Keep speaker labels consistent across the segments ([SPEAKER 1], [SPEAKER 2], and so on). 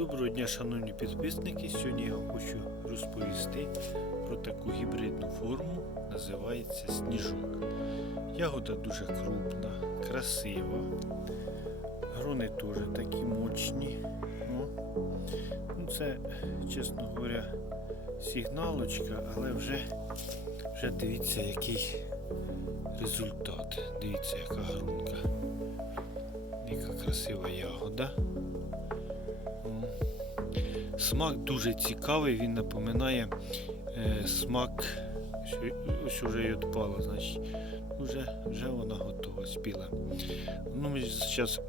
[SPEAKER 1] Доброго дня, шановні підписники. Сьогодні я вам хочу розповісти про таку гібридну форму, називається сніжок. Ягода дуже крупна, красива. Грони теж такі мощні. Ну, це, чесно говоря, сигналочка, але вже, вже дивіться, який результат. Дивіться, яка грунка. Яка красива ягода. Смак дуже цікавий, він напоминає е, смак, ось вже й відпала, значить, вже, вже вона готова, спіла. Ну, ми зараз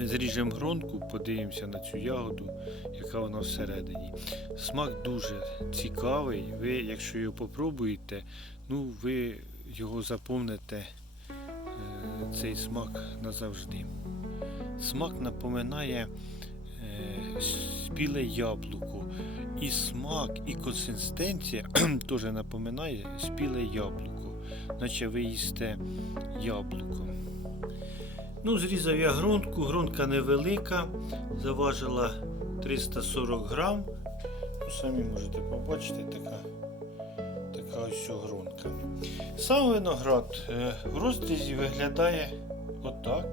[SPEAKER 1] зріжемо гронку, подивимося на цю ягоду, яка вона всередині. Смак дуже цікавий. Ви, якщо його попробуєте, ну, ви його запомните е, цей смак назавжди. Смак напоминає спіле яблуко. І смак, і консистенція теж напоминає спіле яблуко, наче ви їсте яблуко. Ну, зрізав я грунтку, грунтка невелика, заважила 340 грам. Ну, самі можете побачити, така, така ось грунтка. Сам виноград е, в розрізі виглядає отак.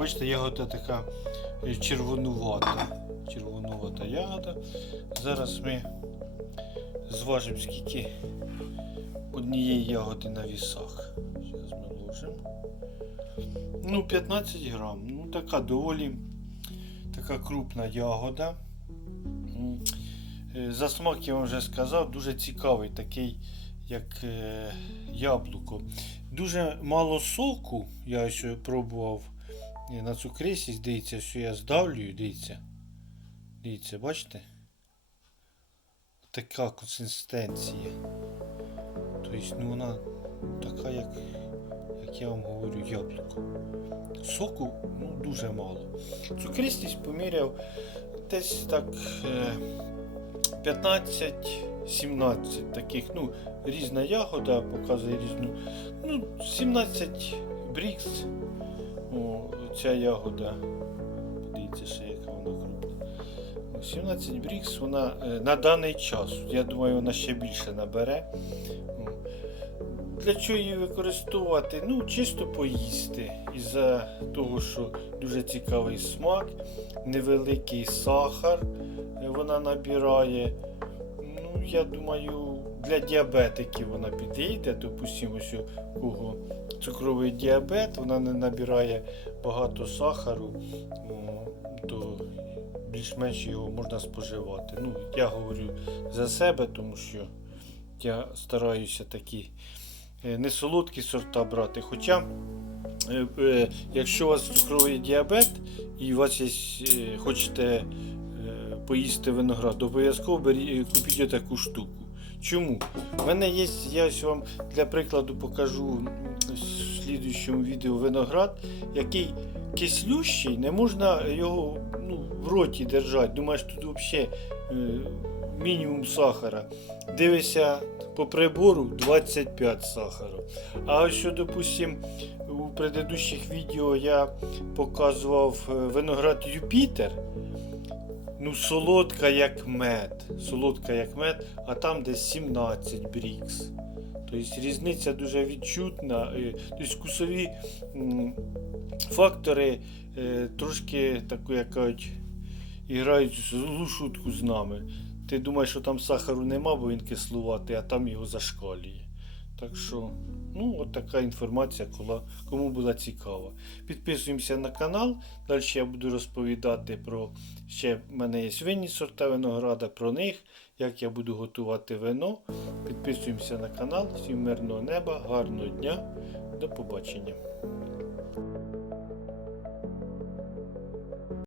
[SPEAKER 1] Бачите, ягода така червонувата. Червонувата ягода. Зараз ми зважимо, скільки однієї ягоди на вісах. Зараз ми ложимо. Ну, 15 грам. Ну, така доволі така крупна ягода. Е, За смак я вам вже сказав, дуже цікавий, такий, як е, яблуко. Дуже мало соку. Я ось пробував е, на цукрисі, дивіться, що я здавлюю, дивіться. Дивіться, бачите? Така консистенція. Тобто, ну вона така, як, як я вам говорю, яблуко. Соку ну, дуже мало. Цукристість поміряв десь так е, 15-17 таких, ну, різна ягода показує різну. Ну, 17 брікс. Ця ягода. Подивіться, ще яка вона крупна. 17 брікс вона е, на даний час. Я думаю, вона ще більше набере. Для чого її використовувати? Ну, чисто поїсти. Із-за того, що дуже цікавий смак, невеликий сахар е, вона набирає. Ну, я думаю, для діабетиків вона підійде, допустимо, ось кого цукровий діабет, вона не набирає багато сахару, то більш-менш його можна споживати. Ну, я говорю за себе, тому що я стараюся такі е, не солодкі сорта брати. Хоча, е, е, якщо у вас цукровий діабет і у вас є, хочете поїсти виноград, обов'язково купіть таку штуку. Чому? У мене є, я ось вам для прикладу покажу в слідуючому відео виноград, який кислющий, не можна його ну, в роті держати. Думаєш, тут взагалі е, мінімум сахара. Дивишся по прибору 25 сахару. А ось що, допустим, у предыдущих відео я показував е, виноград Юпітер. Ну, солодка як мед. Солодка як мед, а там десь 17 брікс. Тобто різниця дуже відчутна. Тобто вкусові фактори е, трошки таку, як кажуть, грають злу шутку з нами. Ти думаєш, що там сахару нема, бо він кислуватий, а там його зашкалює. Так що, ну, от така інформація, кому була цікава. Підписуємося на канал. Далі я буду розповідати про ще в мене є винні сорта винограда, про них, як я буду готувати вино. Підписуємося на канал. Всім мирного неба, гарного дня. До побачення.